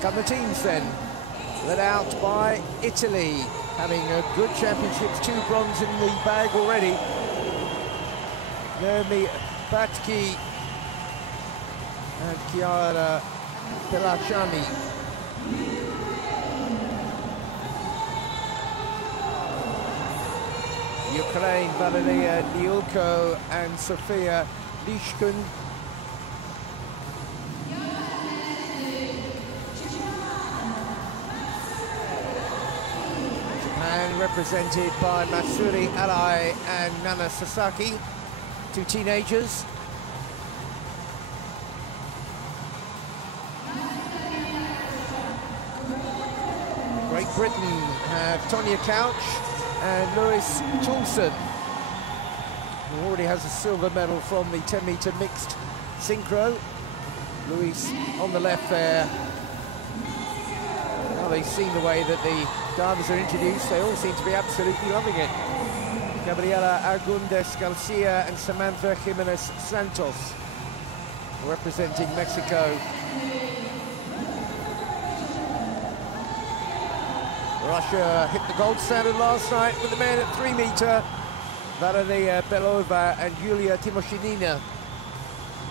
check on the teams then. Led out by Italy, having a good championships, 2 bronze in the bag already. Naomi Batki and Chiara Pelacciani. Ukraine, Valeria Liulko and Sofia Lishkun. Japan represented by Matsuri Arai and Nana Sasaki, 2 teenagers. Great Britain have Tonya Couch and Lewis Toulson, who already has a silver medal from the 10-metre mixed synchro. Luis on the left there. Now they've seen the way that the divers are introduced, they all seem to be absolutely loving it. Gabriela Argundes Garcia and Samantha Jimenez Santos representing Mexico. Russia hit the gold standard last night with the men at 3 metre. Valeria Belova and Yulia Timoshinina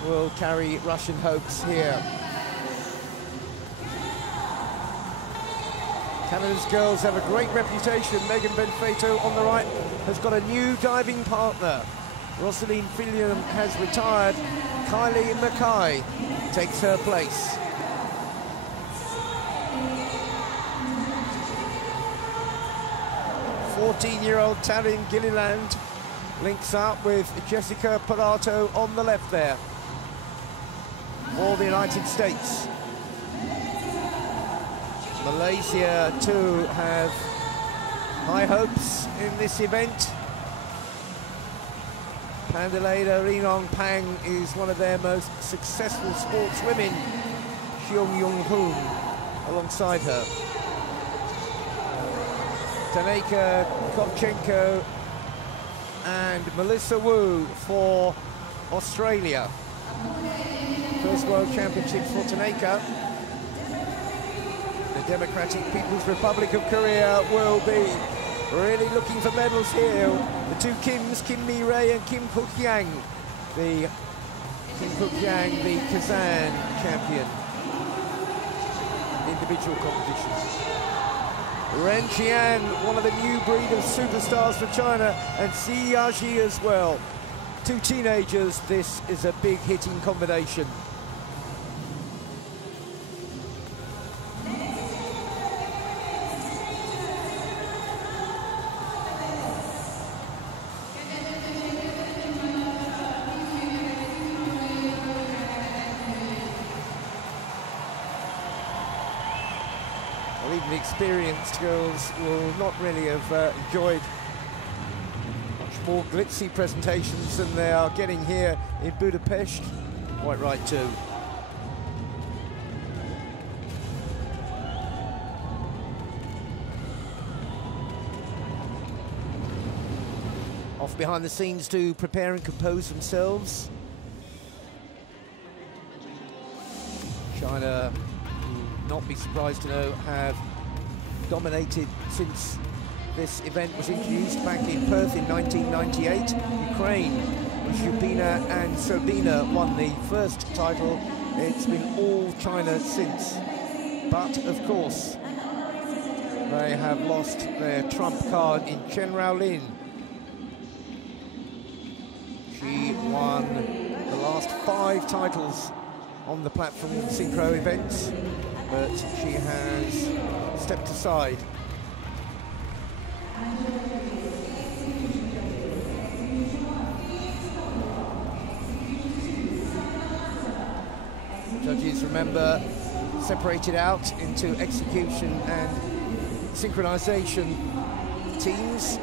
will carry Russian hopes here. Canada's girls have a great reputation. Megan Benfeito on the right has got a new diving partner. Rosaline Fillion has retired. Kylie Mackay takes her place. '14-year-old Taryn Gilliland links up with Jessica Parato on the left there for the United States. Malaysia too have high hopes in this event. Pandaleda Rinong Pang is one of their most successful sportswomen. Xiong Yung Hoon alongside her. Taneka Kovchenko and Melissa Wu for Australia. First World Championships for Taneka. The Democratic People's Republic of Korea will be really looking for medals here. The 2 Kims, Kim Mi-rae and Kim Puk-yang. The Kim Puk-yang, the Kazan champion. Individual competitions. Ren Qian, one of the new breed of superstars for China, and Si Yaji as well. 2 teenagers, this is a big hitting combination. Even the experienced girls will not really have enjoyed much more glitzy presentations than they are getting here in Budapest. Quite right too. Off behind the scenes to prepare and compose themselves. China, not be surprised to know, have dominated since this event was introduced back in Perth in 1998. Ukraine, with Shubina and Sobina, won the first title. It's been all China since. But, of course, they have lost their trump card in Chen Raolin. She won the last 5 titles on the platform synchro events, but she has stepped aside. Judges, remember, separated out into execution and synchronization teams.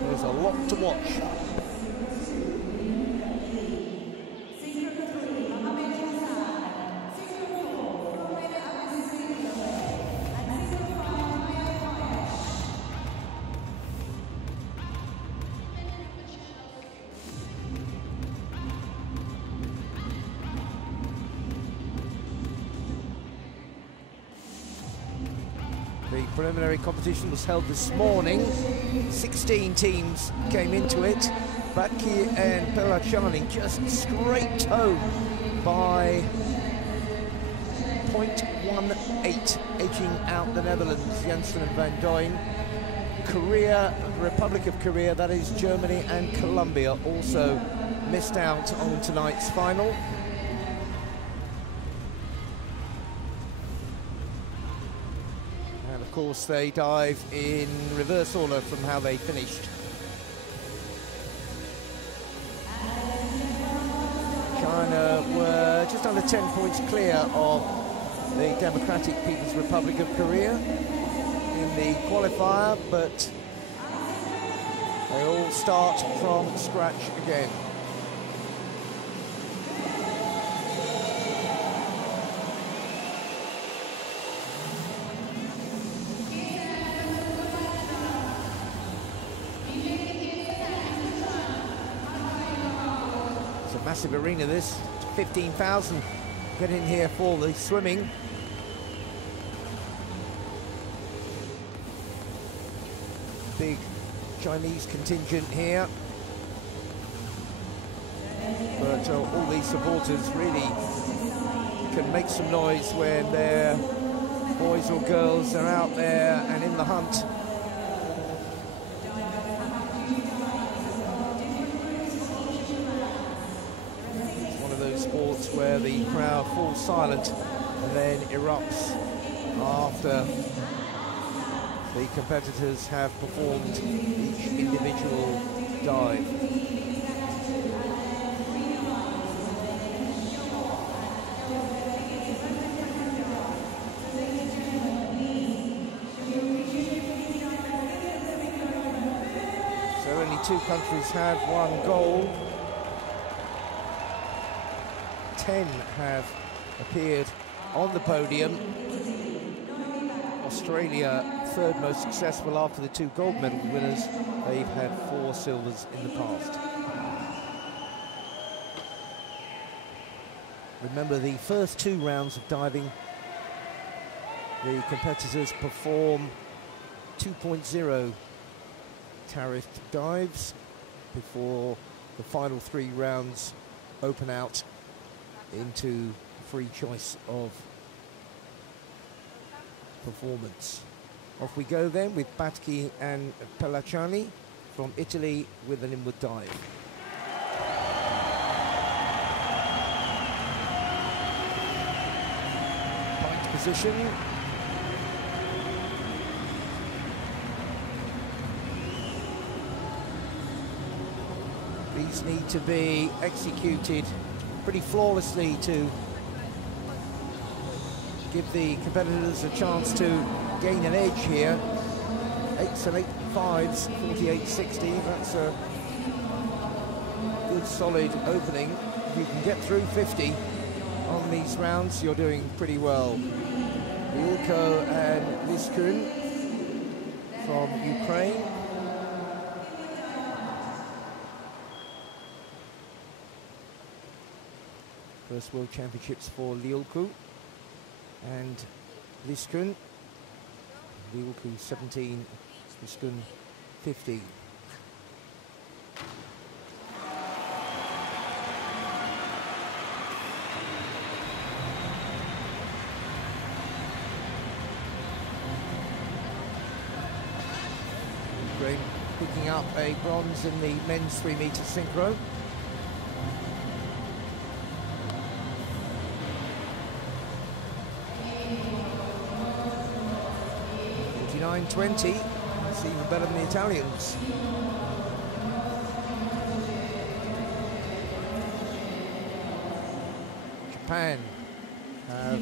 There's a lot to watch. preliminary competition was held this morning. 16 teams came into it. Batki and Pelachani just scraped home by 0.18, edging out the Netherlands, Jensen and Van Duyn. Korea, Republic of Korea, that is Germany and Colombia, also missed out on tonight's final. And of course they dive in reverse order from how they finished. China were just under 10 points clear of the Democratic People's Republic of Korea in the qualifier, but they all start from scratch again. It's a massive arena, this. 15,000 get in here for the swimming. Big Chinese contingent here, but all these supporters really can make some noise when their boys or girls are out there and in the hunt. It's one of those sports where the crowd falls silent and then erupts after the competitors have performed each individual dive. So only 2 countries have won gold. 10 have appeared on the podium. Australia, third most successful after the 2 gold medal winners. They've had 4 silvers in the past. Remember, the first 2 rounds of diving, the competitors perform 2.0 tariffed dives before the final 3 rounds open out into free choice of performance. Off we go then with Batki and Pelachani from Italy with an inward dive. Point position. These need to be executed pretty flawlessly to give the competitors a chance to gain an edge here. 8s and 8.5s, 48.60. That's a good solid opening. If you can get through 50 on these rounds, you're doing pretty well. Liulko and Liskun from Ukraine. First World Championships for Liulko and Liskun. Liulku 17, Liskun 15. Ukraine picking up a bronze in the men's 3-meter synchro. 49.20, it's even better than the Italians. Japan have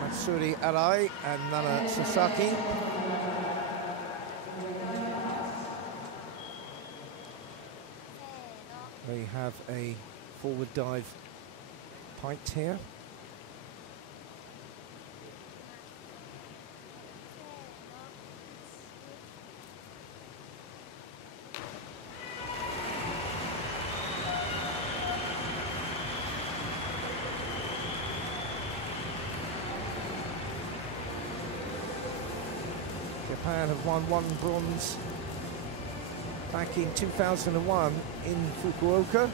Matsuri Arai and Nana Sasaki. They have a forward dive pint here. Japan have won 1 bronze back in 2001 in Fukuoka.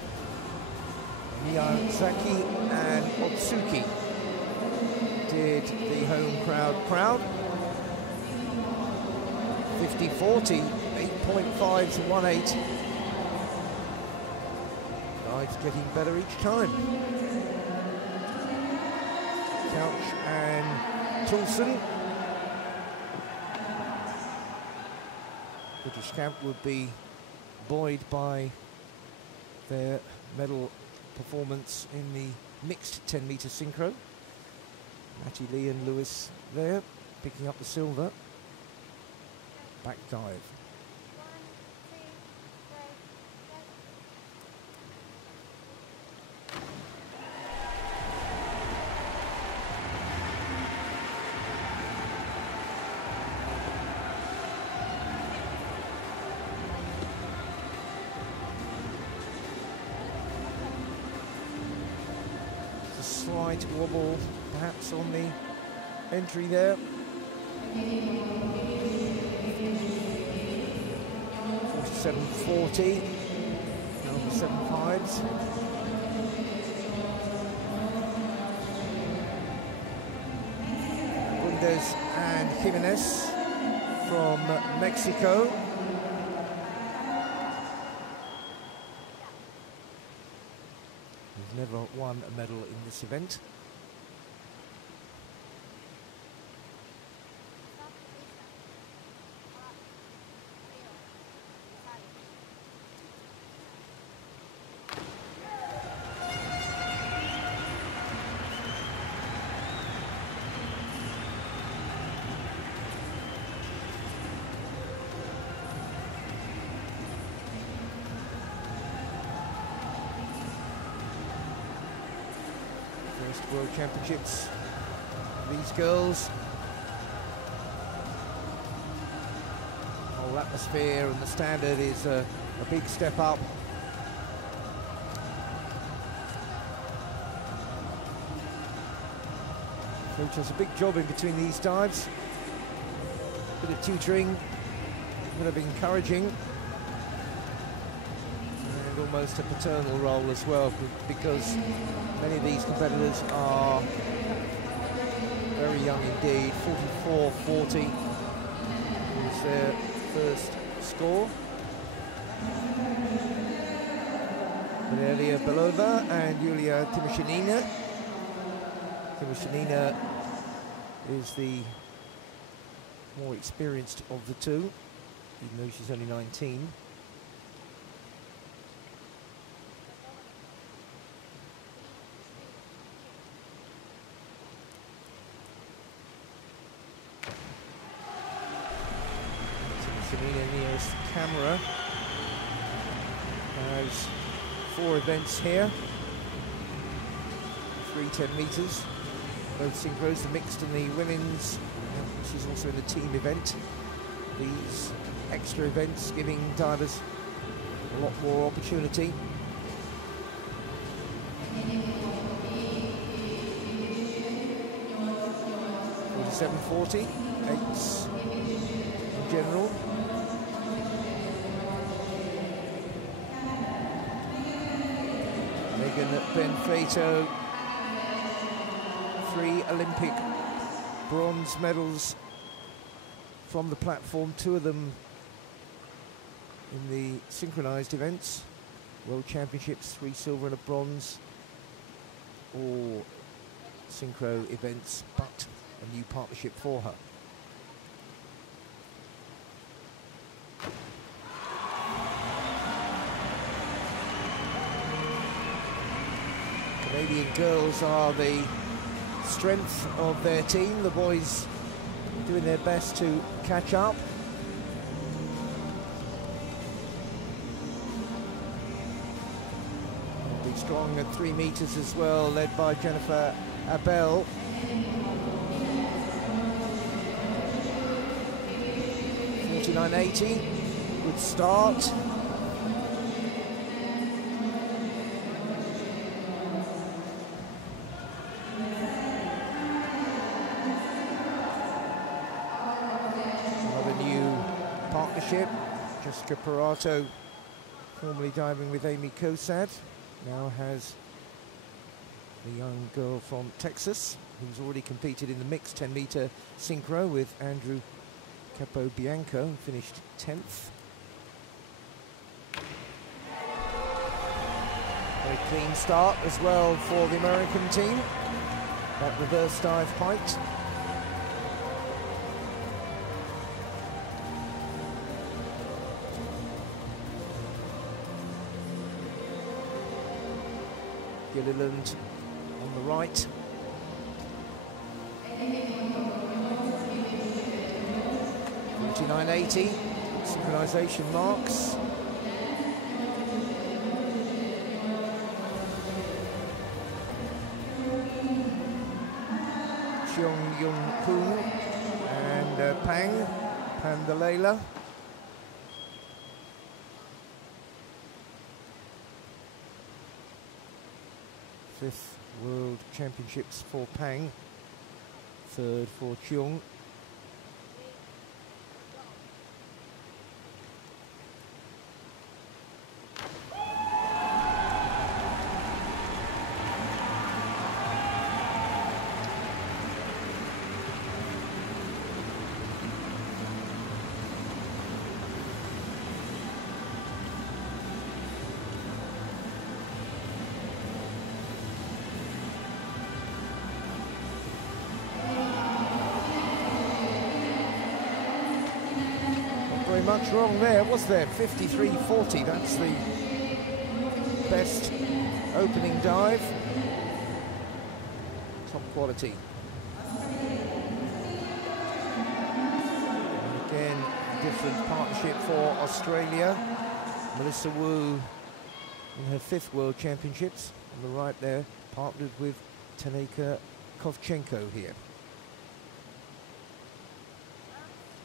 Miyazaki and Otsuki did the home crowd proud. 50-40, 8.5 to 1-8. Guys getting better each time. Couch and Toulson. British camp would be buoyed by their medal performance in the mixed 10-metre synchro. Matty Lee and Lewis there, picking up the silver. Back dive. 1, 2, 3, slight wobble perhaps on the entry there. 47.40, number 7.5s. Bundes and Jimenez from Mexico. He's never won a medal in this event. First World Championships, these girls. Whole atmosphere and the standard is a big step up. Coach has a big job in between these dives. Bit of tutoring, a bit of encouraging, and almost a paternal role as well, because many of these competitors are very young indeed. 44-40 is their first score. Valeria Belova and Yulia Timoshenina. Timoshenina is the more experienced of the two, even though she's only 19. Timoshenina nearest camera has 4 events here, 3 10 meters. Both synchros, the mixed and the women's. She's also in the team event. These extra events giving divers a lot more opportunity. .47.40, 8s in general. Megan Benfeito, 3 Olympic bronze medals from the platform, 2 of them in the synchronized events. World Championships, 3 silver and a bronze. All synchro events, but a new partnership for her. Canadian girls are the strength of their team. The boys doing their best to catch up. Big strong at 3 meters as well, led by Jennifer Abel. .49.80, good start. partnership. Jessica Parato, formerly diving with Amy Kosad, now has the young girl from Texas, who's already competed in the mixed 10-meter synchro with Andrew Capobianco, finished 10th. Very clean start as well for the American team. That reverse dive height. Gilliland on the right. $49.80, synchronization marks. Cheong Yung-hoon and Pang Pandalela. Fifth World Championships for Pang, third for Cheong. Much wrong there, was there? 53.40, that's the best opening dive. Top quality. And again, different partnership for Australia. Melissa Wu in her 5th World Championships. On the right there, partnered with Taneka Kovchenko here.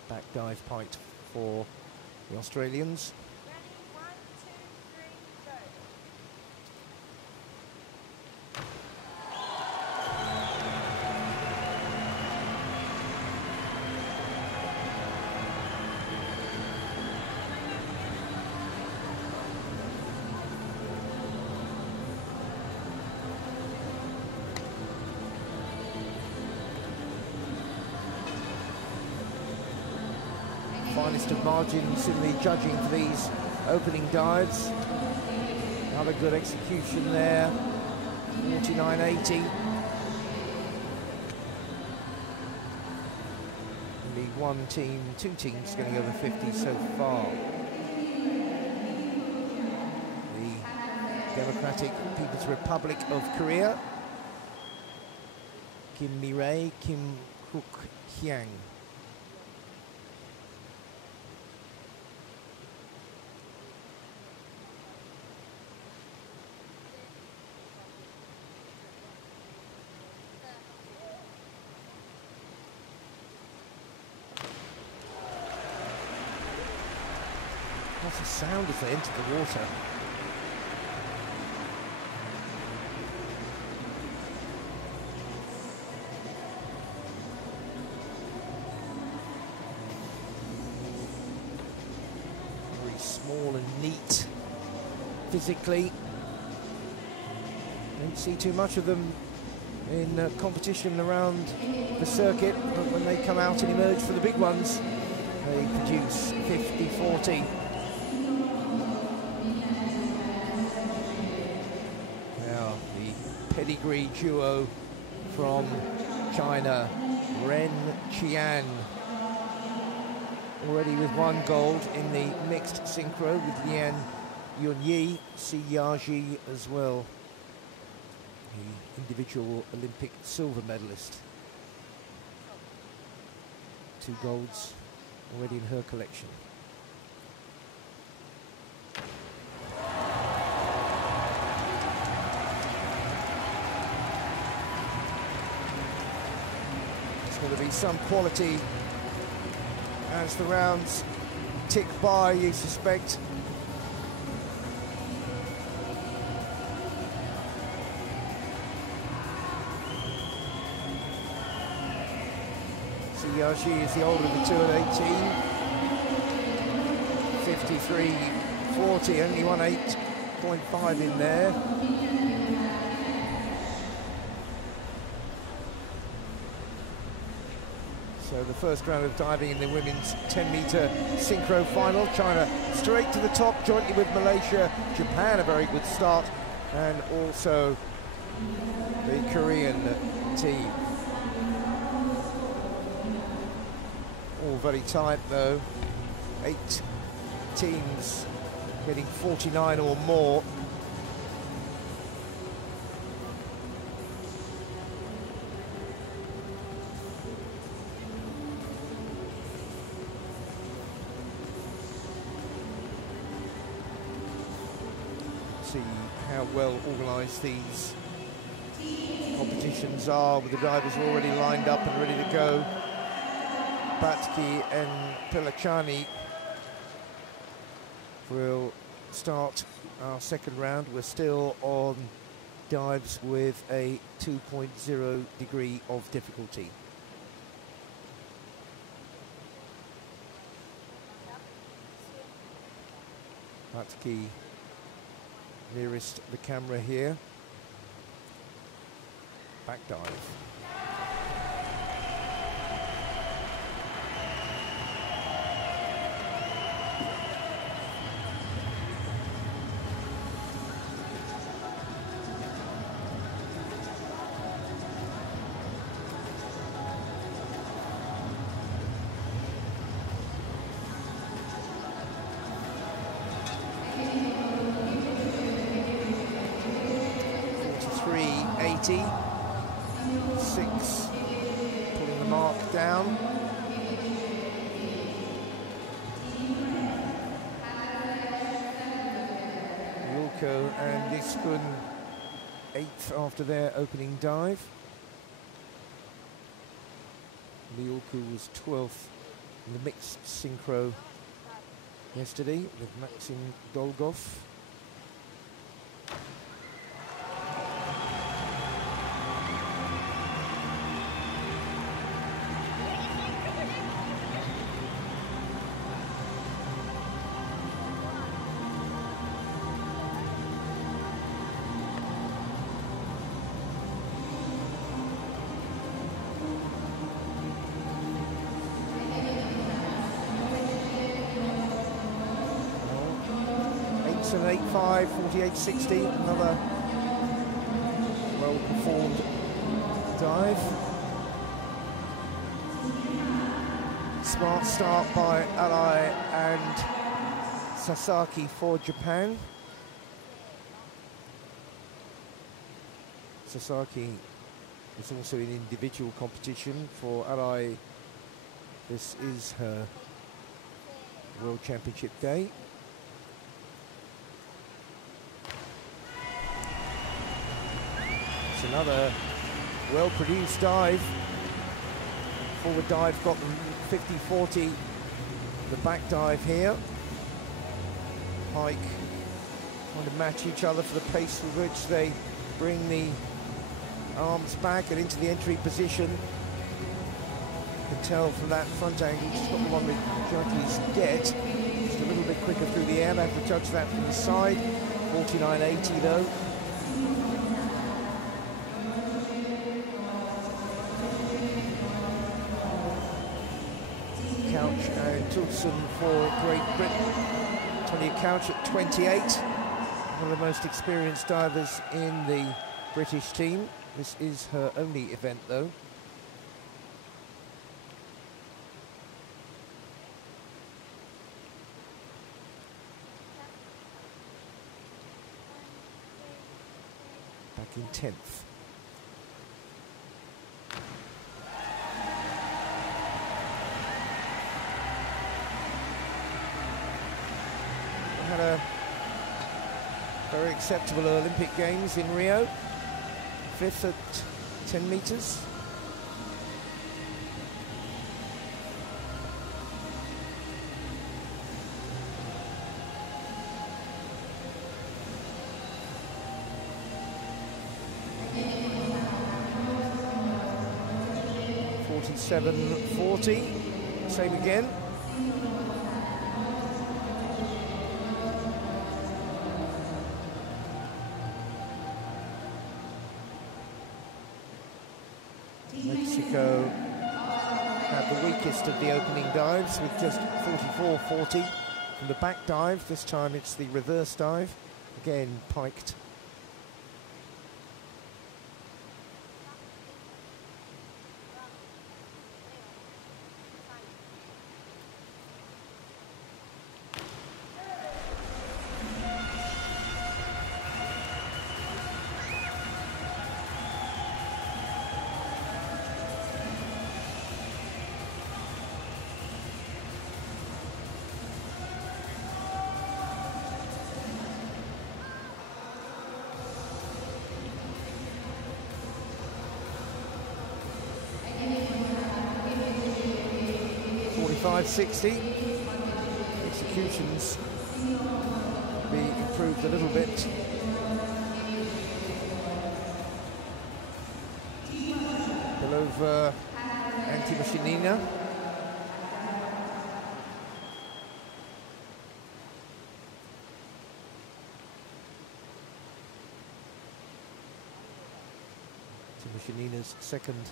Back dive point for the Australians. Ready, 1, 2, 3, Finest of margins in the judging for these opening dives. Another good execution there. 49.80. Only two teams getting over 50 so far. The Democratic People's Republic of Korea. Kim Mi-rae, Kim Kuk-hyang. Lots of sound as they enter the water. Very small and neat physically. Don't see too much of them in competition around the circuit, but when they come out and emerge for the big ones, they produce 50-40. Pedigree duo from China, Ren Qian, already with 1 gold in the mixed synchro with Lian Yunyi, Si Yaji as well, the individual Olympic silver medalist. 2 golds already in her collection. Going to be some quality as the rounds tick by, you suspect. Siyashi is the older of the 2 at 18. 53.40, only won 8.5 in there. So the first round of diving in the women's 10-meter synchro final. China straight to the top jointly with Malaysia. Japan, a very good start. And also the Korean team. All very tight though. 8 teams getting 49 or more. See how well organised these competitions are, with the divers already lined up and ready to go. Batki and Pelachani will start our second round. We're still on dives with a 2.0 degree of difficulty. Batki nearest the camera here. Back dive. Six, pulling the mark down. Yulko and Iskun 8th after their opening dive. Liulku was 12th in the mixed synchro yesterday with Maxim Dolgov. An 8.5, 48.60, another well-performed dive. Smart start by Arai and Sasaki for Japan. Sasaki is also in individual competition. For Arai, this is her World Championship day. Another well-produced dive. Forward dive got them 50-40. The back dive here. Pike trying to match each other for the pace with which they bring the arms back and into the entry position. You can tell from that front angle, she's got the one with Jacqueline Dead. Just a little bit quicker through the air. They have to judge that from the side. 49.80 though. Couch and Tulson for Great Britain. Tonya Couch at 28, one of the most experienced divers in the British team. This is her only event though. Back in 10th. Had a very acceptable Olympic Games in Rio. 5th at 10 meters. .47.40. Same again. Mexico had the weakest of the opening dives with just 44.40 from the back dive. This time it's the reverse dive, again piked. .60. Executions be improved a little bit. Belova and Timoshenina. Timoshenina's second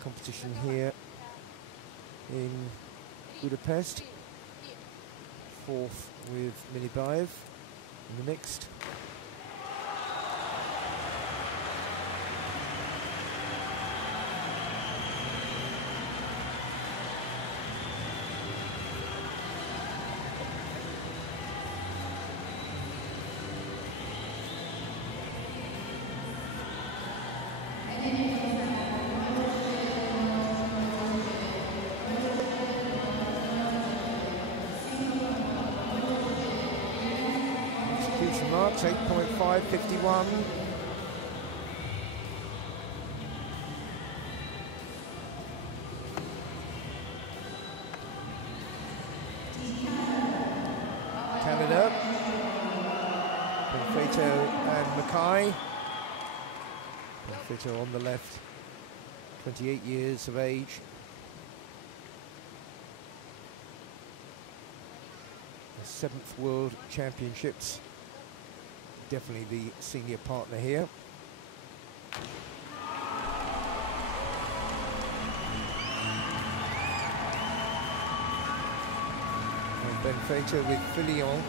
competition here in Budapest, fourth with Minibaev in the mixed. Marks 8.551. Canada, Benfeito and Mackay. Benfeito on the left, 28 years of age. The 7th World Championships. Definitely the senior partner here. And Benfeito with Fillon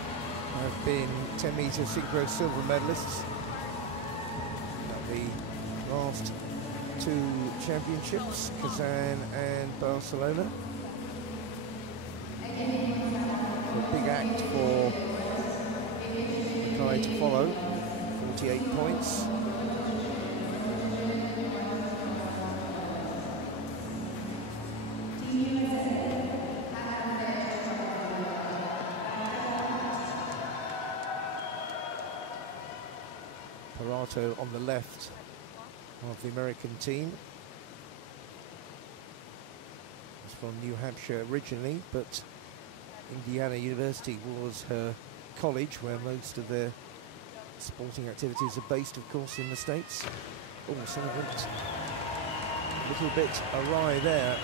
have been 10-meter synchro silver medalists at the last 2 championships, Kazan and Barcelona. A big act for Mackay to follow, 48 points. Parato on the left of the American team. He's from New Hampshire originally, but Indiana University was her college, where most of their sporting activities are based, of course, in the States. Oh, some of it a little bit awry there.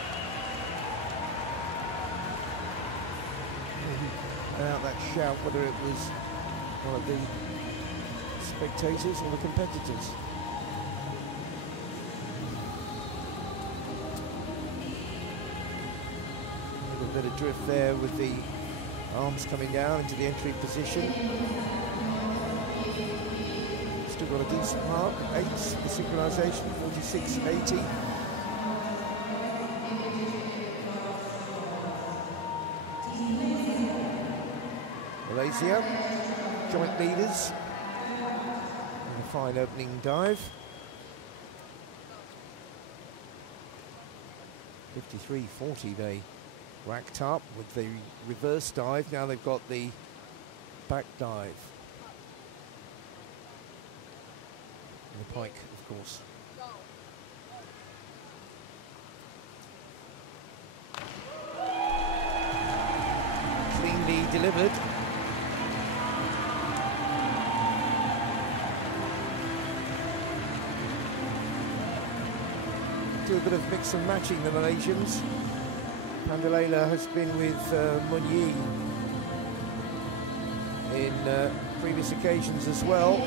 Without that shout, whether it was one of the spectators or the competitors. A little bit of drift there with the arms coming down into the entry position. Still got a decent mark, 8, the synchronization, 46.80. Malaysia, joint leaders. And a fine opening dive. 53.40 they racked up with the reverse dive. Now they've got the back dive. And the pike, of course. Cleanly delivered. Do a bit of mix and matching, the Malaysians. Pandalela has been with Munyi in previous occasions as well.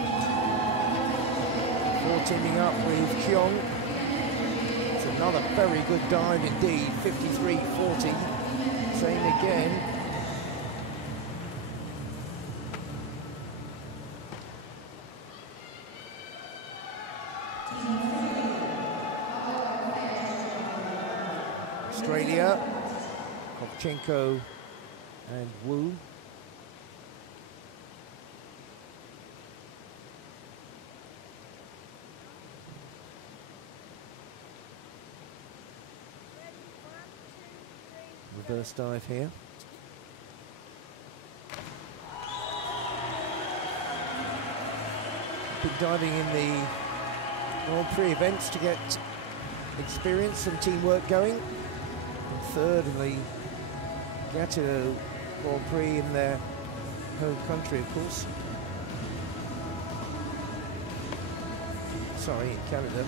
Before teaming up with Kyong to Another very good dive indeed, 53.40. Same again. Australia, Kovchenko and Wu. Reverse dive here. Been diving in the Grand Prix events to get experience and teamwork going. And third in the Gatineau Grand Prix in their home country, of course. Sorry, in Canada.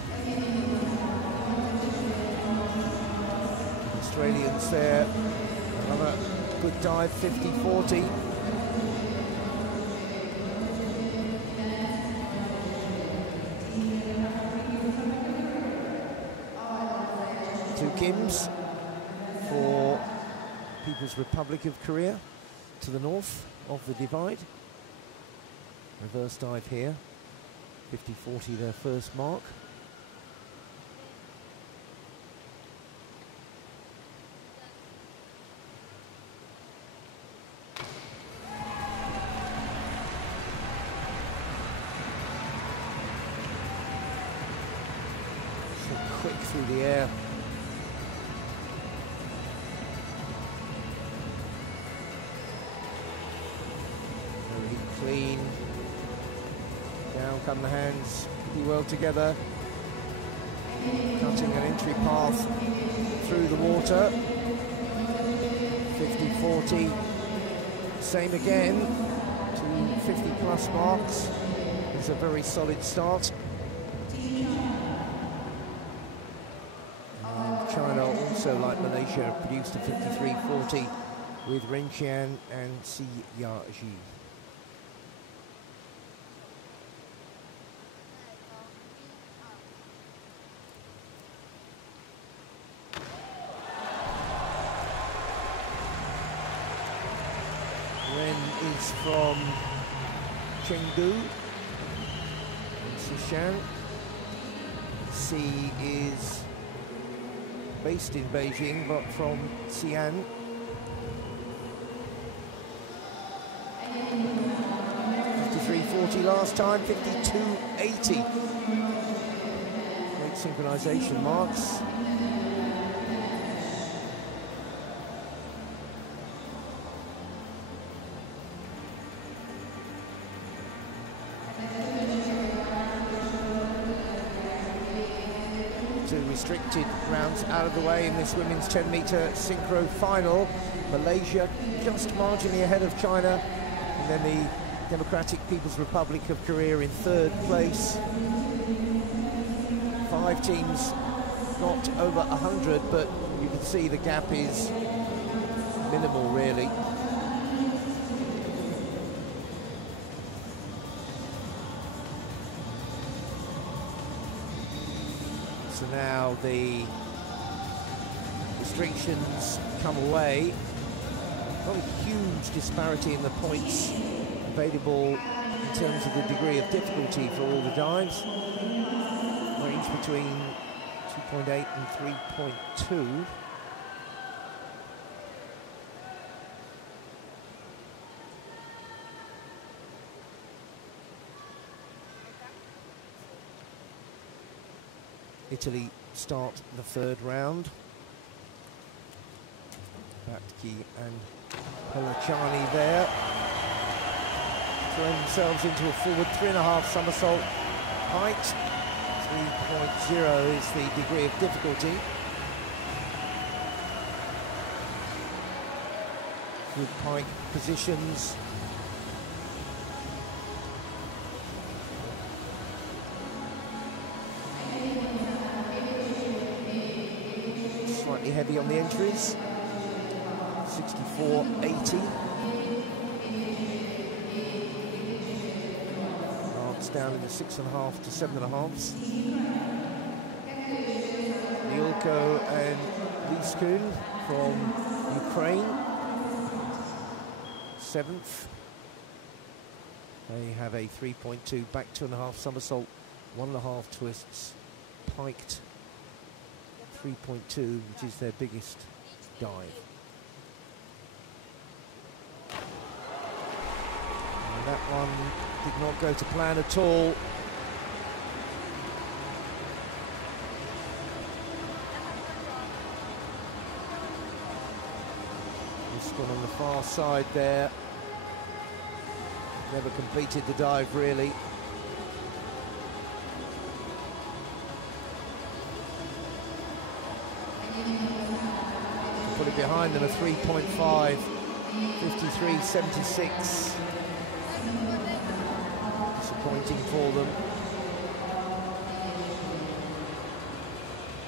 Australians there, another good dive, 50.40. Two Kims for People's Republic of Korea to the north of the divide. Reverse dive here, 50.40 their first mark. Quick through the air. Very clean. Down come the hands, pretty well together. Cutting an entry path through the water. 50.40. Same again. 250 plus marks. It's a very solid start. China, also like Malaysia, produced a 53.40 with Renqian and Siyaji. Ren is from Chengdu, Sishan. Si is based in Beijing, but from Xi'an. $53.40 last time, 52.80. Great synchronization marks. Two restricted rounds out of the way in this women's 10-meter synchro final. Malaysia just marginally ahead of China, and then the Democratic People's Republic of Korea in third place. 5 teams not over 100, but you can see the gap is minimal, really. So now the restrictions come away. Not a huge disparity in the points available in terms of the degree of difficulty for all the dives. Range between 2.8 and 3.2. Italy start the third round. Batki and Pelacciani there. Throwing themselves into a forward 3.5 somersault height. 3.0 is the degree of difficulty. Good pike positions. Slightly heavy on the entries. 64.80. Marks down in the 6.5 to 7.5s. Mule Seko and Liskun from Ukraine, 7th. They have a 3.2 back 2.5 somersault, 1.5 twists, piked 3.2, which is their biggest dive. And that one did not go to plan at all. This one on the far side there. Never completed the dive, really. Put it behind them, a 3.5, 53.76. Disappointing for them.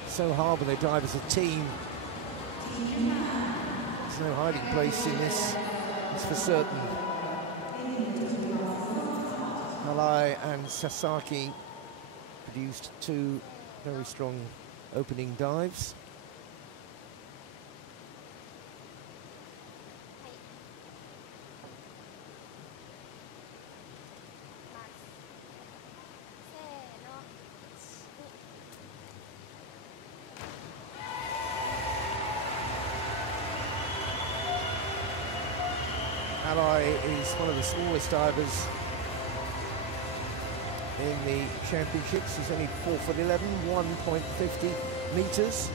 So hard when they dive as a team. There's no hiding place in this, it's for certain. Halai and Sasaki produced 2 very strong opening dives. Halai is one of the smallest divers in the championships. He's only 4'11", 1.50 meters.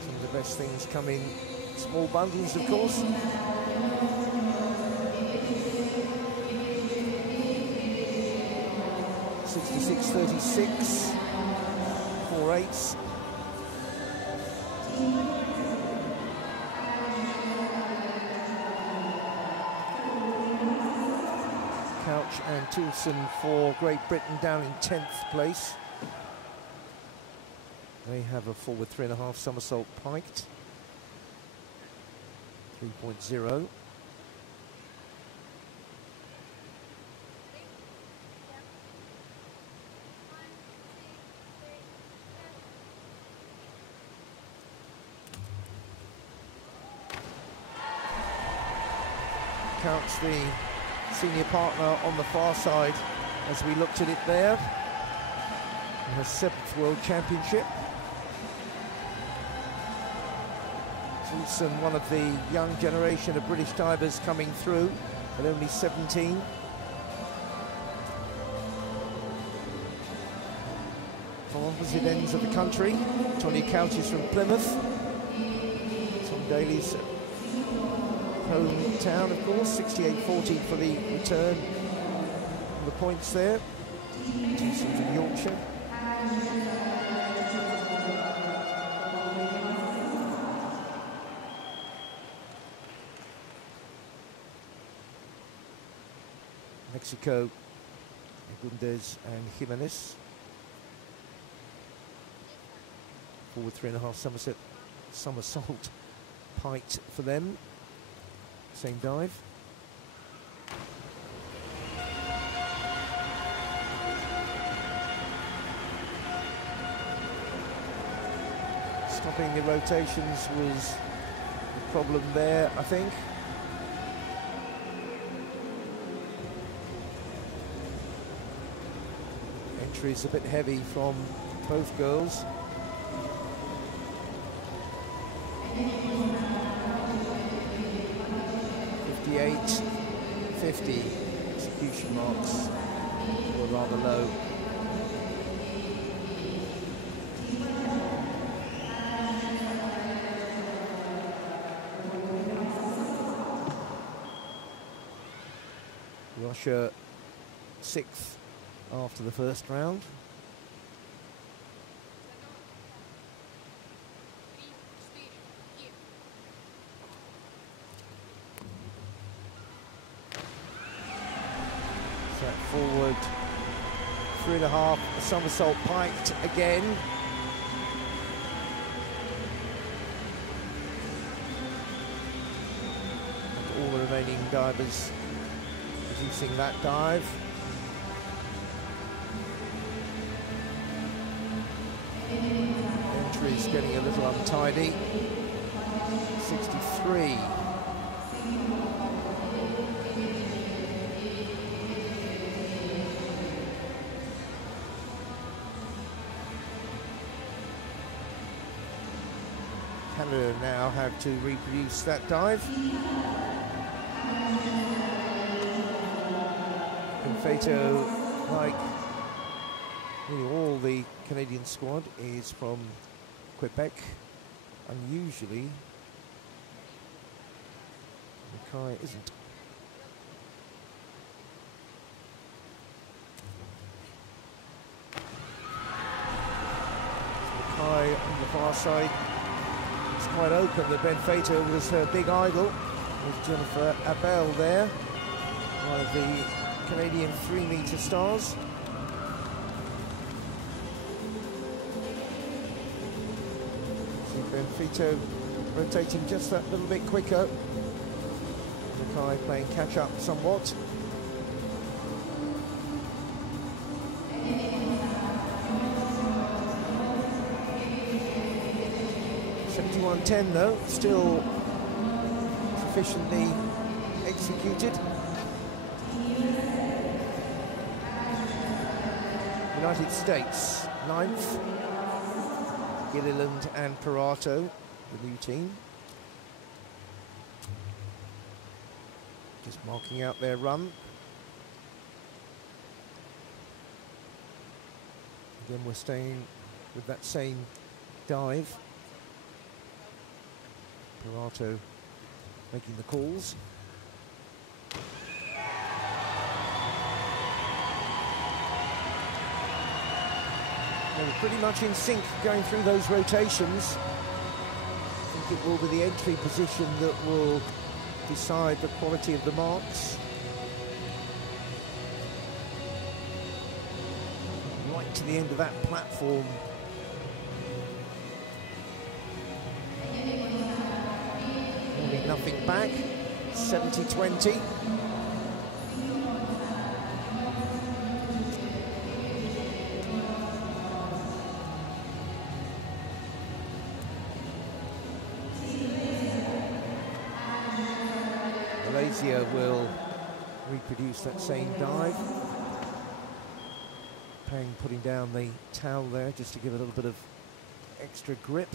Some of the best things come in small bundles, of course. .66.36, 4/8. Couch and Toulson for Great Britain down in 10th place. They have a forward 3.5 somersault piked, 3.0. Counts the senior partner on the far side as we looked at it there. In her 7th World Championship. Toulson, one of the young generation of British divers coming through at only 17. From opposite ends of the country, Tony Couch is from Plymouth. Tom Daly's hometown, of course. 68.40 for the return. The points there. Toulson from Yorkshire. Mexico, Gundez and Jimenez. Forward 3.5 somersault piked for them. Same dive. Stopping the rotations was the problem there, I think. Entry is a bit heavy from both girls. .50 execution marks were rather low. Russia 6th after the first round. Forward 3.5 somersault piked again. And all the remaining divers producing that dive. getting a little untidy. 63. Canada now have to reproduce that dive. Confeito, like nearly all the Canadian squad, is from Quebec. Unusually, Mackay isn't. Mackay on the far side. It's quite open that Ben Feito was her big idol. With Jennifer Abel there, one of the Canadian 3-metre stars. See Benfica rotating just that little bit quicker. Mackay playing catch up somewhat. .71.10 though, still sufficiently executed. United States, 9th. Gilliland and Perato, the new team. Just marking out their run. Again, we're staying with that same dive. Perato making the calls. They were pretty much in sync going through those rotations. I think it will be the entry position that will decide the quality of the marks. Right to the end of that platform. Holding nothing back, 70-20. Malaysia will reproduce that same dive. Pang putting down the towel there just to give a little bit of extra grip.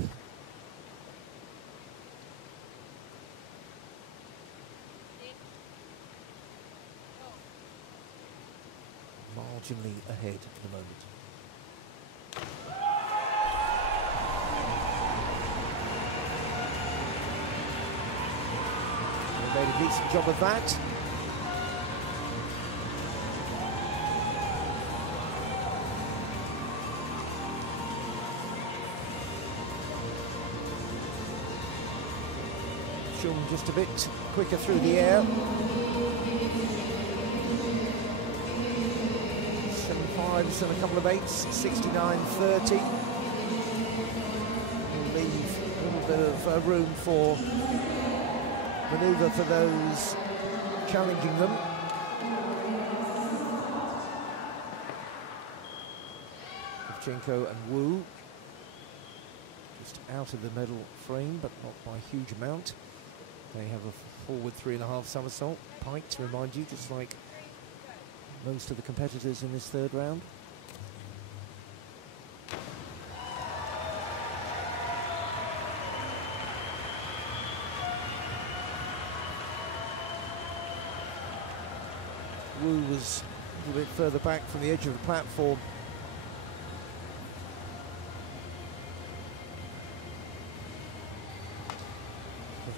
Marginally ahead at the moment. Made a decent job of that. Shum just a bit quicker through the air. 7.5s and a couple of 8s, 69.30. Will leave a little bit of room for manoeuvre for those challenging them. Shevchenko and Wu just out of the medal frame, but not by a huge amount. They have a forward 3.5 somersault, pike to remind you, just like most of the competitors in this third round. Wu was a little bit further back from the edge of the platform.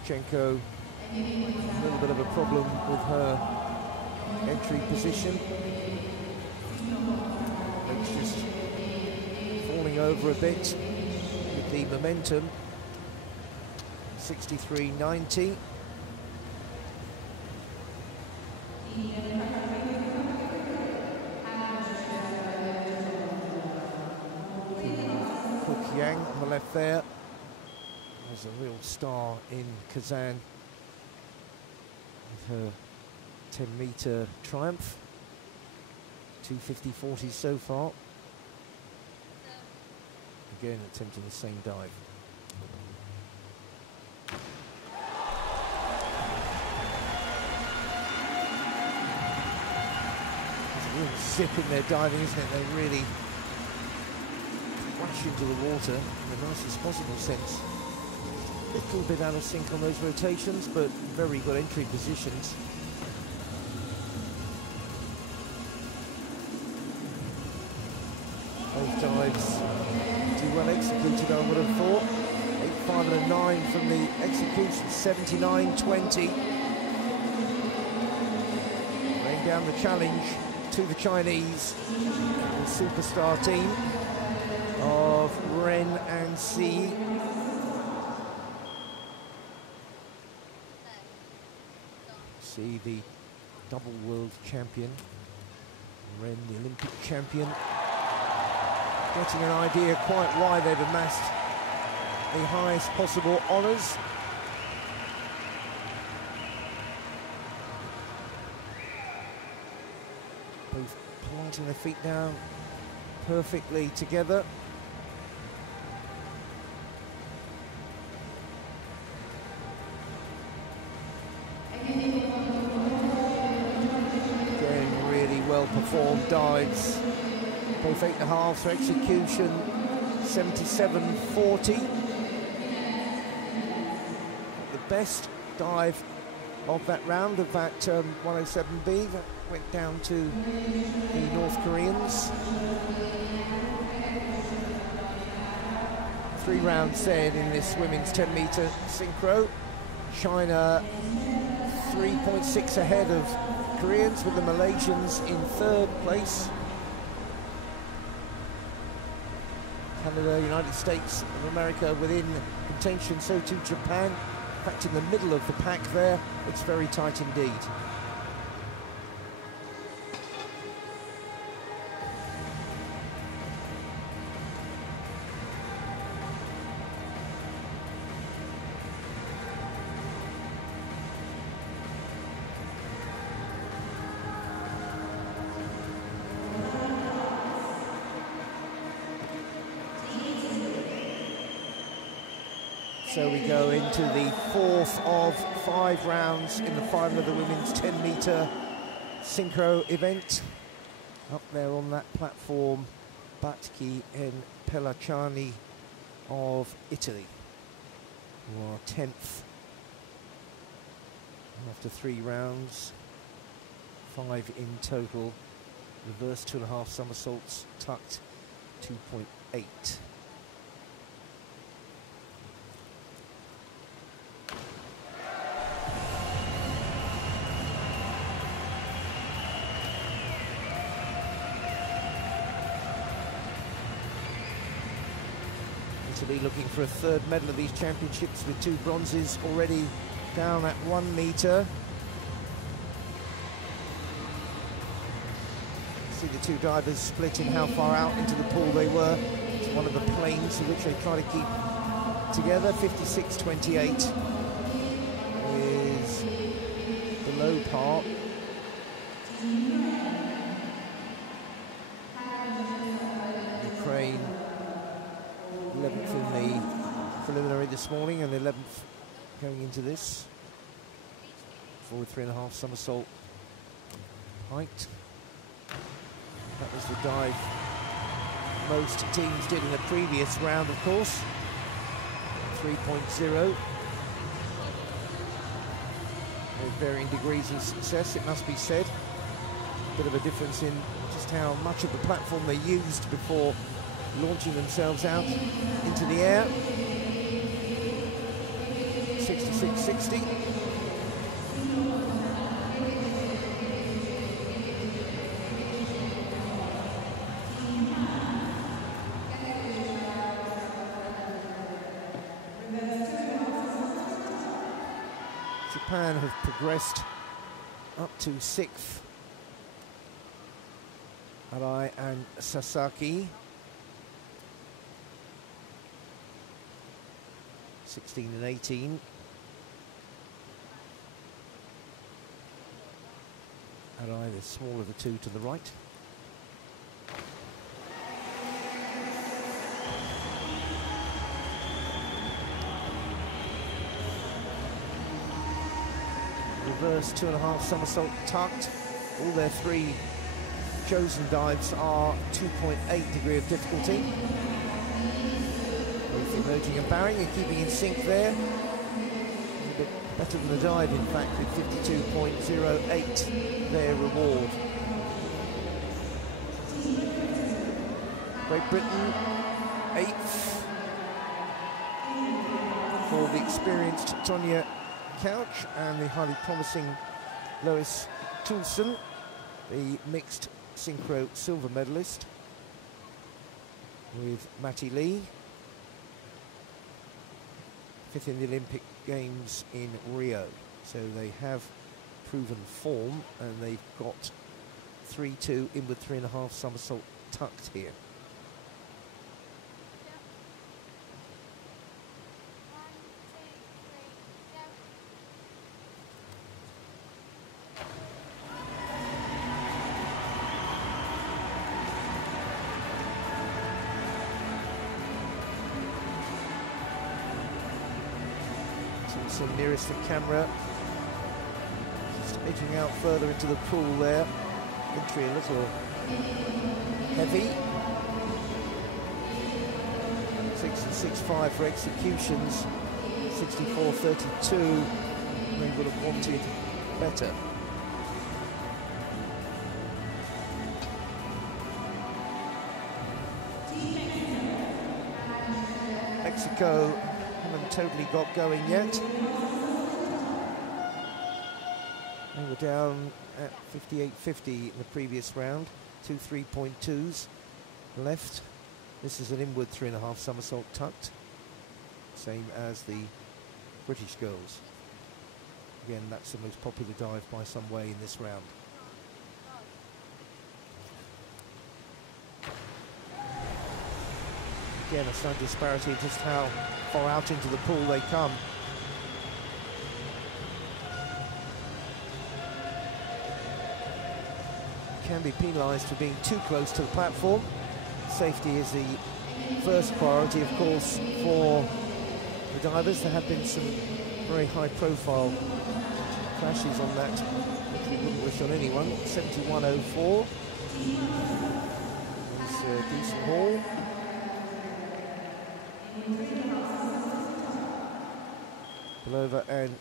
Shevchenko, a little bit of a problem with her entry position. It's just falling over a bit with the momentum. 63.90. Cook Yang on the left there was a real star in Kazan with her 10-metre triumph. 250.40 so far. Again attempting the same dive. zip in their diving, isn't it? They really crash into the water in the nicest possible sense. A little bit out of sync on those rotations, but very good entry positions. Both dives too well executed, I would have thought. 8.5 and a 9 from the execution, 79.20. Laying down the challenge to the Chinese, the superstar team of Ren and Si. Si, the double world champion, Ren, the Olympic champion. Getting an idea quite why they've amassed the highest possible honours. Both planting their feet down perfectly together. Again, really well performed dives. Both 8.5 for execution, 77.40. The best dive of that round, of that 107B, that went down to the North Koreans. 3 rounds then in this women's 10-metre synchro. China 3.6 ahead of Koreans, with the Malaysians in 3rd place. Canada, United States of America within contention, so too Japan. In fact, in the middle of the pack there, it's very tight indeed. So we go into the 4th of 5 rounds in the final of the women's 10-metre synchro event. Up there on that platform, Batki and Pelacciani of Italy, who are 10th. After 3 rounds, 5 in total. Reverse 2.5 somersaults, tucked 2.8. Italy looking for a 3rd medal of these championships, with 2 bronzes already down at 1 metre. See the 2 divers split in how far out into the pool they were. It's one of the planes in which they try to keep together. 56.28 is the low part. Ukraine 11th in the preliminary this morning, and 11th going into this. Forward 3.5 somersault height. That was the dive most teams did in the previous round, of course. 3.0. With varying degrees of success, it must be said. A bit of a difference in just how much of the platform they used before launching themselves out into the air. 66.60. Japan have progressed up to 6th. Arai and Sasaki. 16 and 18. Arai, the smaller of the 2 to the right. Reverse 2.5 somersault tucked. All their 3 chosen dives are 2.8 degree of difficulty. Both emerging and bowing and keeping in sync there. A bit better than the dive, in fact, with 52.08 their reward. Great Britain, 8th. For the experienced Tonya Couch and the highly promising Lois Toulson, the mixed synchro silver medalist, with Matty Lee, 5th in the Olympic Games in Rio. So they have proven form, and they've got 3-2 inward 3.5 somersault tucked here. So nearest the camera, just edging out further into the pool there. Entry a little heavy. 6 and 6.5 for executions. 64.32. They would have wanted better. Mexico haven't totally got going yet. They were down at 58.50 in the previous round. 2 3.2s left. This is an inward 3.5 somersault tucked. Same as the British girls. Again, that's the most popular dive by some way in this round. Again, a slight disparity in just how far out into the pool they come. Can be penalised for being too close to the platform. Safety is the first priority, of course, for the divers. There have been some very high-profile crashes on that, which we wouldn't wish on anyone. 71.04 is a decent haul. Belova and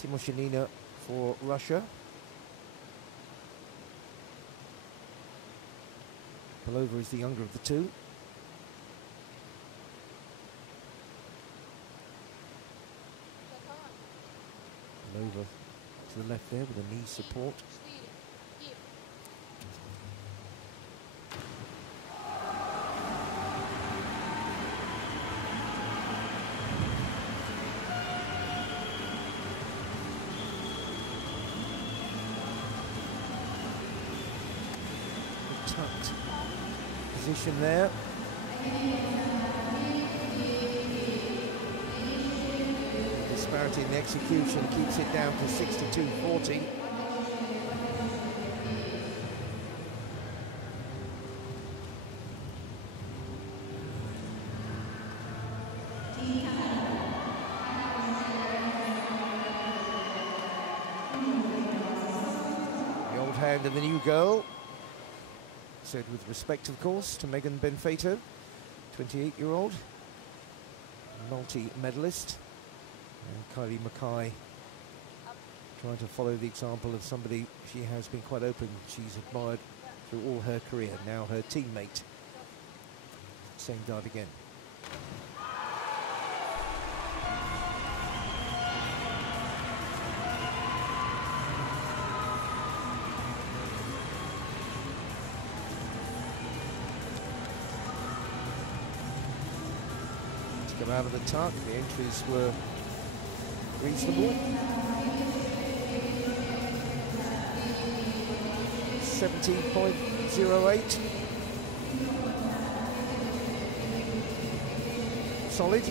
Timoshenina for Russia. Belova is the younger of the two. Belova to the left there with a knee support. Tucked position there. The disparity in the execution keeps it down to 62.40. The old hand of the new girl. Said with respect, of course, to Megan Benfeito, 28-year-old, multi-medalist, and Kylie Mackay trying to follow the example of somebody she has been quite open. She's admired through all her career. Now her teammate. Same dive again. Come out of the tuck, the entries were reasonable. 17.08. Solid.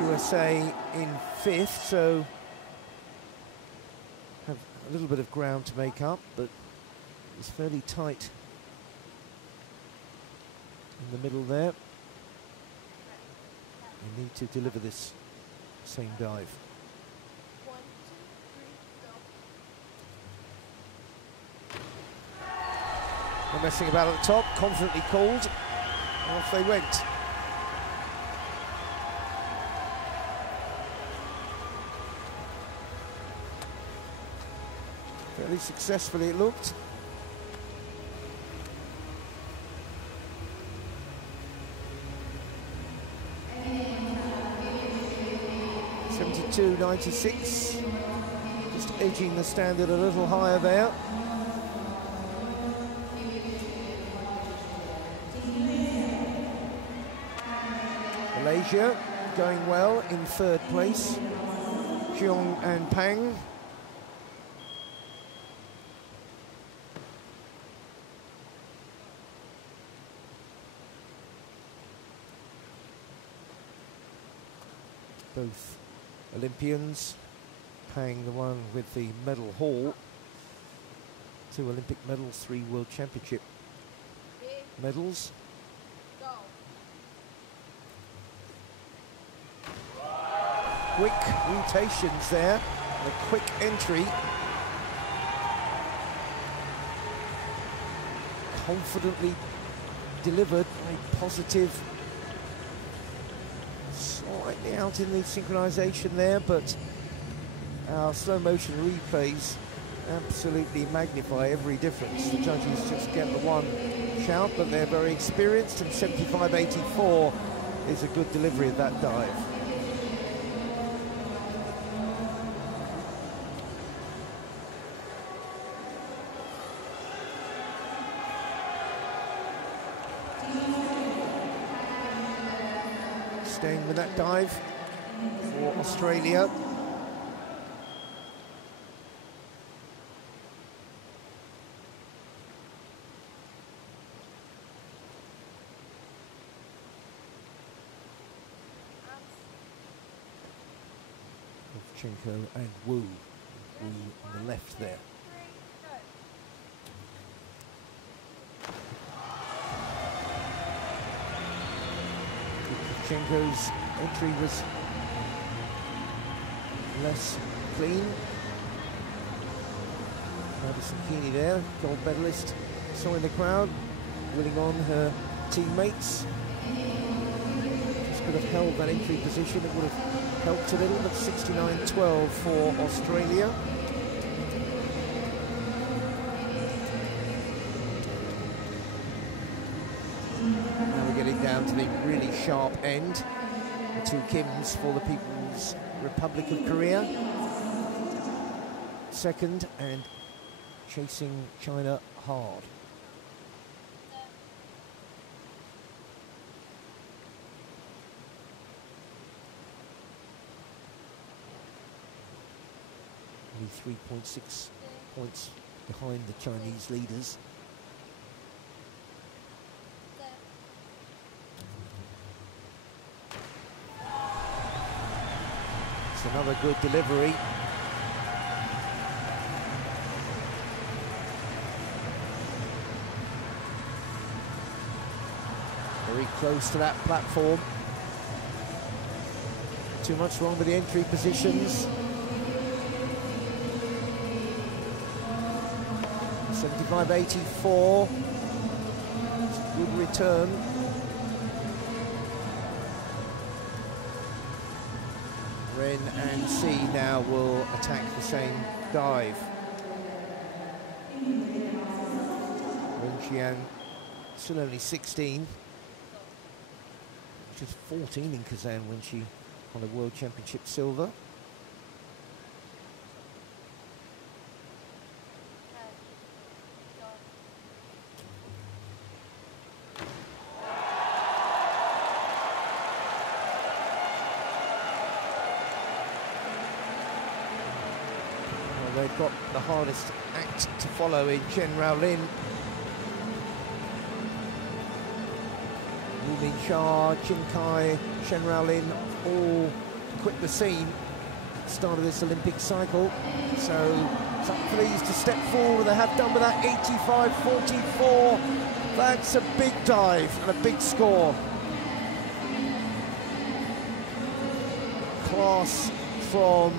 USA in 5th, so have a little bit of ground to make up, but it's fairly tight in the middle there. You need to deliver this same dive. 1, 2, 3, go. No messing about at the top, confidently called, and off they went. Fairly successfully it looked. .96, just edging the standard a little higher there. Malaysia going well in third place. Jeong and Pang. Both Olympians. Pang, the one with the medal haul. 2 Olympic medals, 3 World Championship medals. Go. Quick rotations there, and a quick entry. Confidently delivered, a positive. Slightly out in the synchronization there, but our slow motion replays absolutely magnify every difference. The judges just get the one shout, but they're very experienced, and 75.84 is a good delivery of that dive. Staying with that dive for Australia. Chenko and Wu. Wu on the left there. 3, go. Chenko's entry was less clean. Madison Keeney there, gold medalist, saw in the crowd, willing on her teammates. Just could have held that entry position, it would have helped a little, but 69.12 for Australia. Now we're getting down to the really sharp end. The 2 Kims for the People's Republic of Korea. Second, and chasing China hard. Only 3.6 points behind the Chinese leaders. It's another good delivery. Very close to that platform. Too much wrong with the entry positions. 75.84. Good return. Ren and C now will attack the same dive. Ren Xian, still only 16. She was 14 in Kazan when she won a World Championship silver. They've got the hardest act to follow in Chen Raolin. Wu Minxia, Chin Kai, Chen Raolin all quit the scene at the start of this Olympic cycle. So some pleased to step forward. They have done with that 85.44. That's a big dive and a big score. class from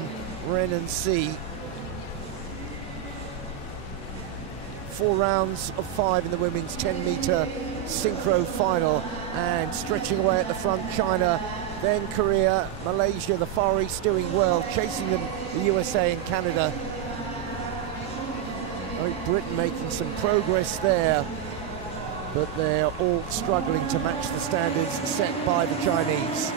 Renency. 4 rounds of 5 in the women's 10-meter synchro final, and stretching away at the front, China, then Korea, Malaysia, the Far East doing well, chasing them, the USA and Canada. Great Britain making some progress there, but they're all struggling to match the standards set by the Chinese.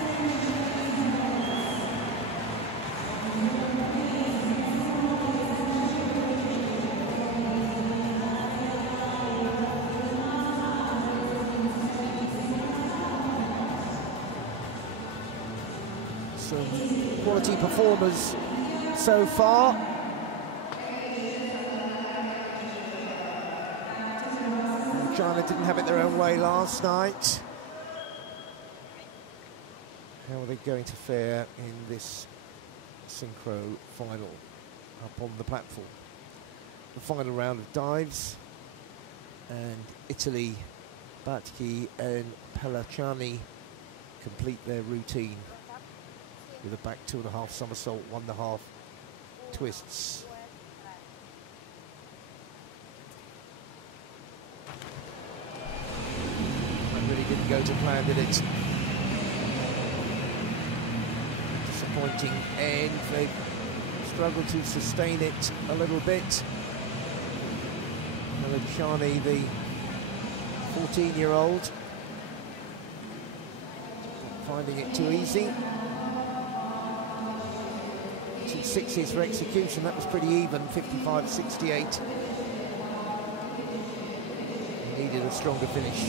Some quality performers so far. China didn't have it their own way last night. How are they going to fare in this synchro final up on the platform? The final round of dives, and Italy, Batki and Pelacciani complete their routine with a back 2.5 somersault, 1.5 twists. That really didn't go to plan, did it? Disappointing end. They struggled to sustain it a little bit. Pelacciani, the 14-year-old, finding it too easy. 2.60s for execution, that was pretty even, 55.68. He needed a stronger finish.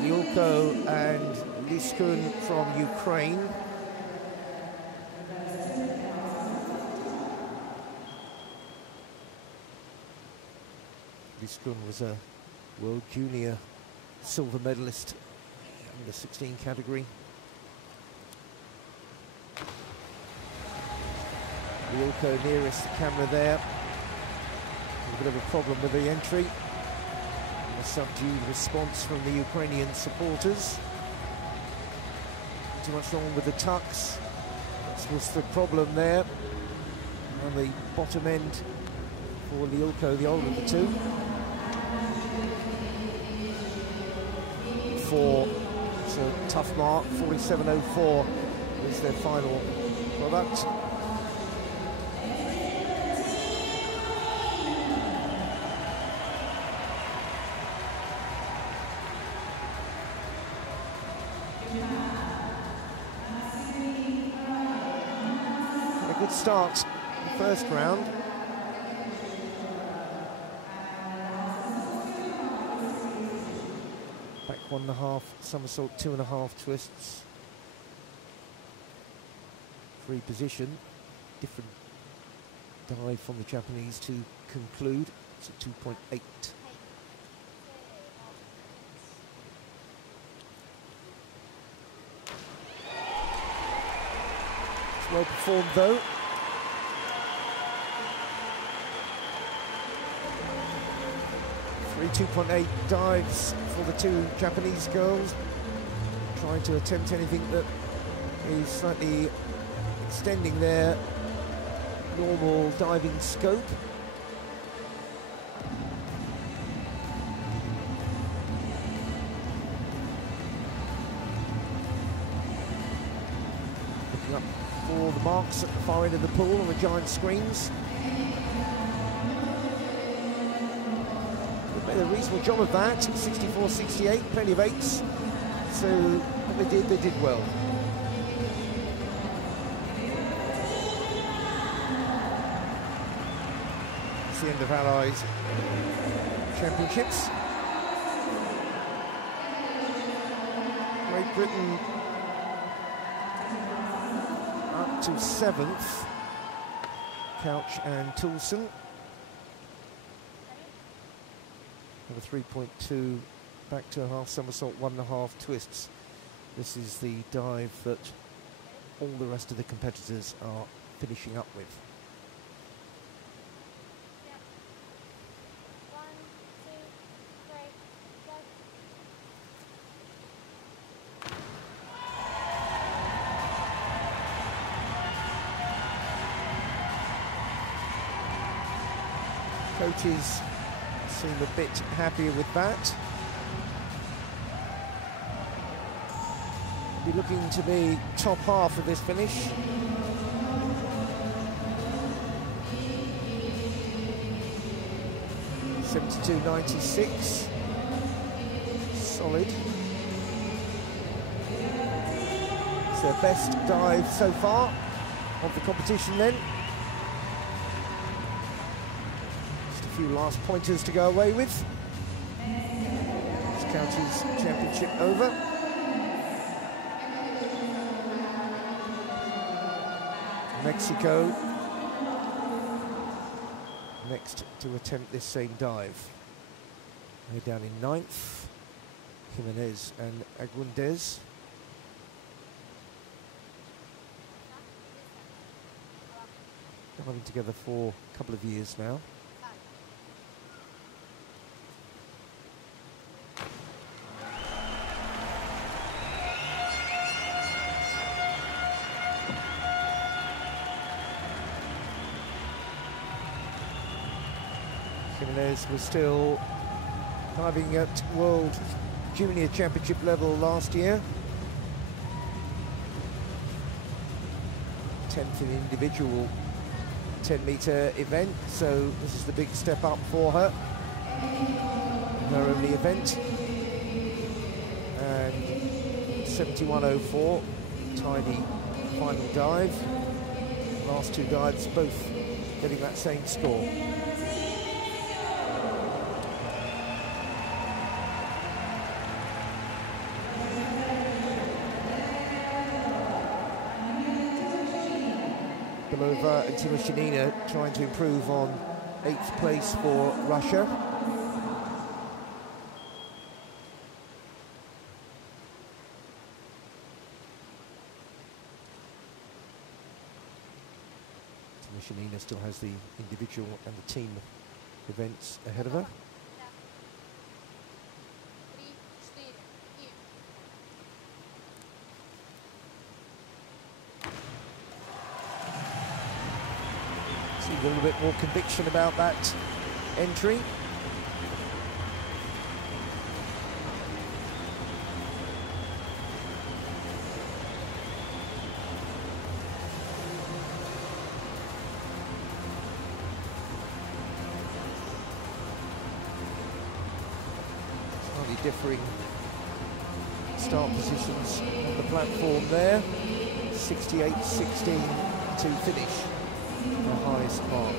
Liulko and Liskun from Ukraine. Liskun was a World Junior silver medalist in the 16 category. Liulko nearest the camera there. A bit of a problem with the entry. A subdued response from the Ukrainian supporters. Too much wrong with the tucks. That was the problem there. On the bottom end for Liulko, the older of the two. It's a tough mark, 47.04 is their final product. A good start in the first round. Back 1.5 somersault, 2.5 twists. Free position. Different dive from the Japanese to conclude. It's a 2.8. It's well performed though. Three 2.8 dives for the two Japanese girls, trying to attempt anything that is slightly extending their normal diving scope. Looking up for the marks at the far end of the pool on the giant screens. Made a reasonable job of that, 64.68, plenty of 8s. So what they did well. It's the end of Allies Championships. Great Britain up to 7th. Couch and Toulson. A 3.2 back to a half somersault, 1.5 twists. This is the dive that all the rest of the competitors are finishing up with. coaches seem a bit happier with that. Be looking to be top half of this finish. .72.96. Solid. It's their best dive so far of the competition then. Just a few last pointers to go away with. This county's championship over. Mexico next to attempt this same dive. They're down in 9th. Jimenez and Agundez. Diving together for a couple of years now. Jimenez was still diving at World Junior Championship level last year. 10th in individual 10-meter event, so this is the big step up for her. Her only event. And 71.04, tiny final dive. Last two dives both getting that same score. Belova and Timoshenina trying to improve on 8th place for Russia. Timoshenina still has the individual and the team events ahead of her. A little bit more conviction about that entry. Slightly differing start positions on the platform there. 68.16 to finish. The highest mark.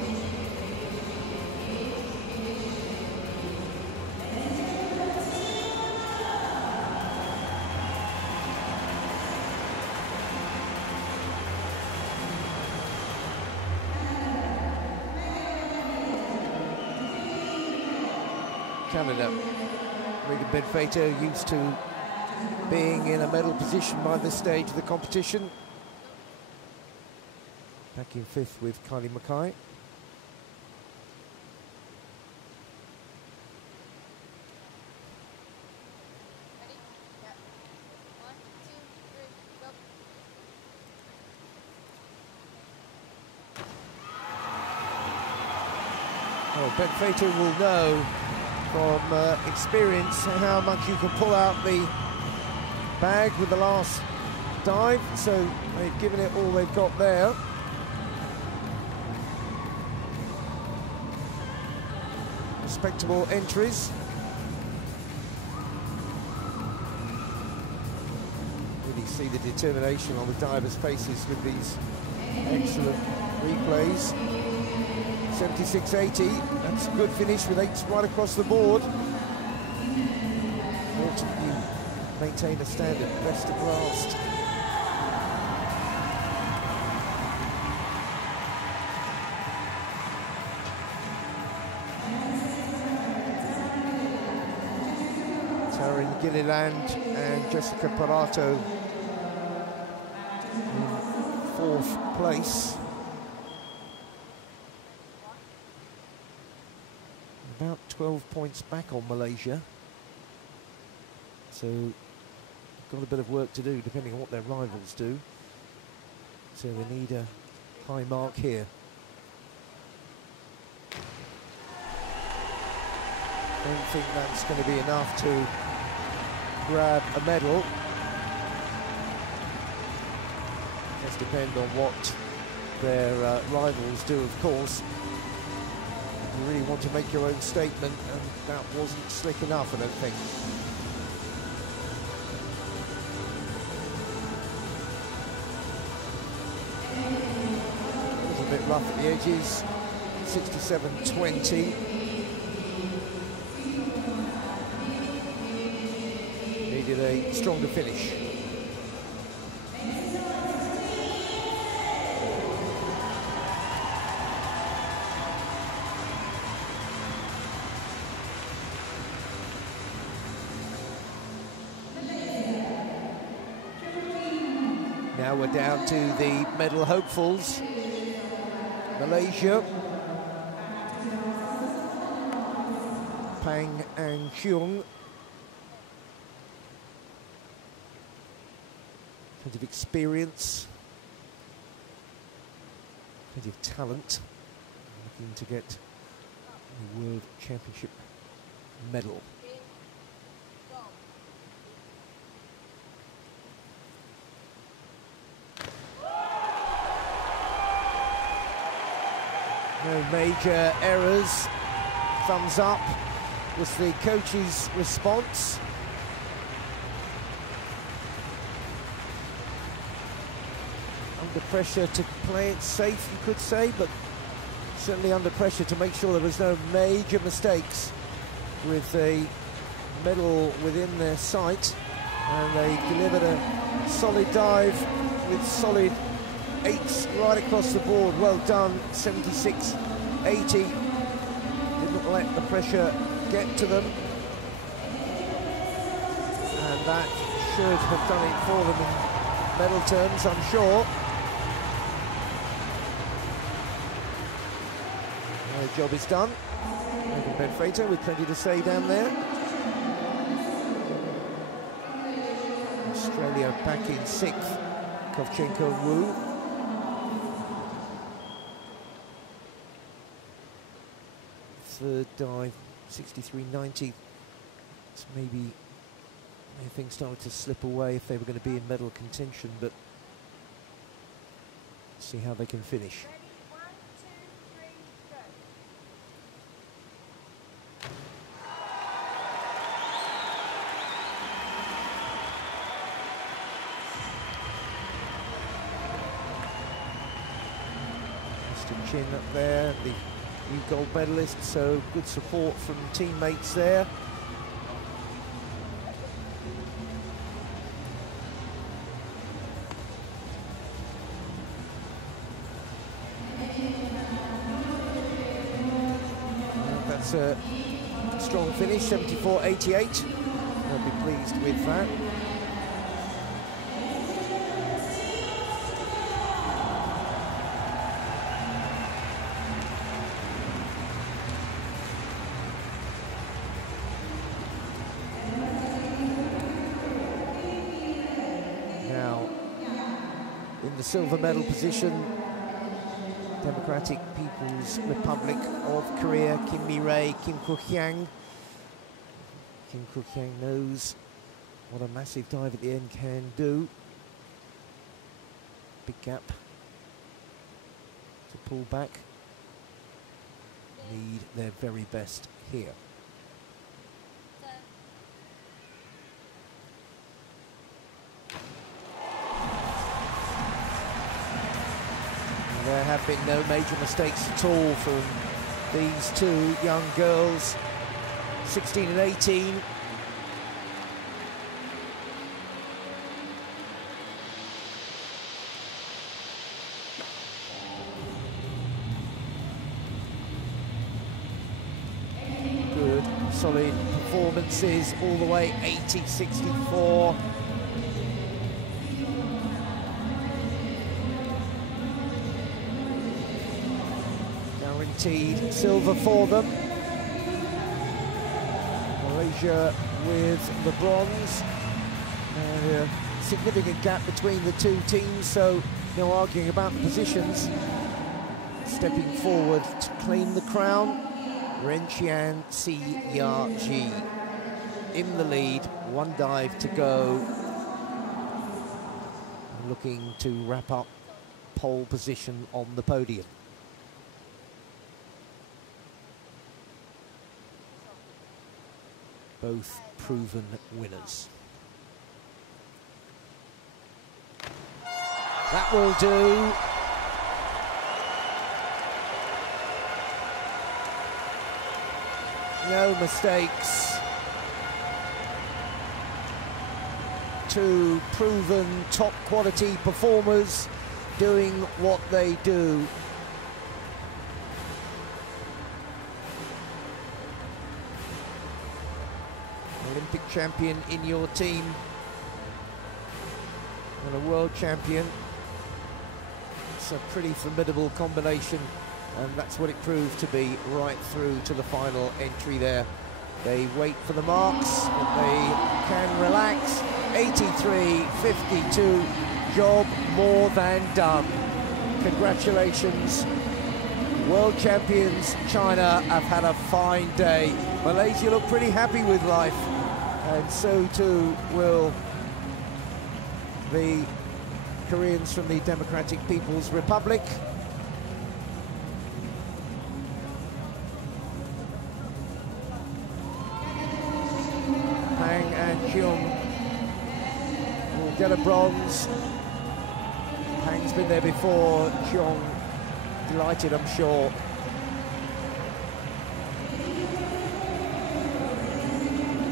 Canada. Regan Benfeito used to being in a medal position by this stage of the competition. Back in 5th with Kylie Mackay. Oh, Benfeito will know from experience how much you can pull out the bag with the last dive, so they've given it all they've got there. Respectable entries. Really see the determination on the divers' faces with these excellent replays. 76.80, that's a good finish with 8s right across the board. Important you maintain a standard, best of last. Gilliland and Jessica Parato in 4th place. About 12 points back on Malaysia. So got a bit of work to do depending on what their rivals do. So they need a high mark here. don't think that's going to be enough to grab a medal. It depends on what their rivals do, of course. You really want to make your own statement, and that wasn't slick enough, I don't think. It was a bit rough at the edges. 67-20. Needed a stronger finish. Now we're down to the medal hopefuls. Malaysia. Pang and Kyung. Plenty of experience. Plenty of talent. Looking to get the World Championship medal. No major errors. Thumbs up was the coach's response. Under pressure to play it safe, you could say, but certainly under pressure to make sure there was no major mistakes with a medal within their sight. And they delivered a solid dive with solid 8s right across the board. Well done, 76-80. Didn't let the pressure get to them. And that should have done it for them in medal terms, I'm sure. The job is done. Ben Frater with plenty to say down there. Australia back in 6th. Kovchenko Wu. Third dive, 63.90. So maybe things started to slip away if they were going to be in medal contention, but see how they can finish. Mr. Chin up there, the new gold medalist, so good support from teammates there. That's a strong finish, 74.88. I'll be pleased with that. The silver medal position, Democratic People's Republic of Korea, Kim Mi-rae, Kim Kuk-hyang. Kim Kuk-hyang knows what a massive dive at the end can do. Big gap to pull back. Need their very best here. There have been no major mistakes at all from these two young girls, 16 and 18. Good, solid performances all the way, 80-64. Silver for them. Malaysia with the bronze. A significant gap between the two teams, so no arguing about the positions. Stepping forward to claim the crown Renqian Siyaji in the lead, one dive to go. Looking to wrap up pole position on the podium. Both proven winners. That will do. No mistakes. Two proven top quality performers doing what they do. Olympic champion in your team and a world champion. It's a pretty formidable combination, and that's what it proved to be right through to the final entry there. They wait for the marks, but they can relax. 83.52, job more than done. Congratulations. World champions China have had a fine day. Malaysia look pretty happy with life, and so too will the Koreans from the Democratic People's Republic. Pang and Cheong will get a bronze. Pang's been there before. Cheong delighted, I'm sure.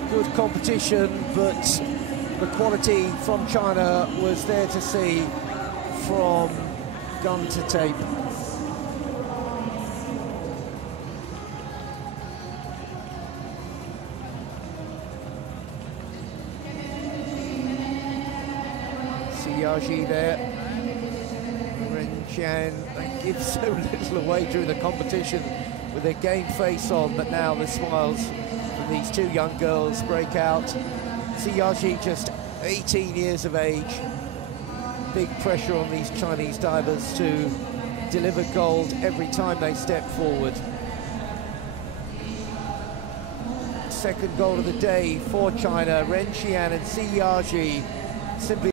Good competition, but the quality from China was there to see from gun to tape. Siyaji there. Renqian, they give so little away during the competition with their game face on, but now the smiles from these two young girls break out. Siyaji, just 18 years of age. Big pressure on these Chinese divers to deliver gold every time they step forward. Second gold of the day for China. Renqian and Siyaji simply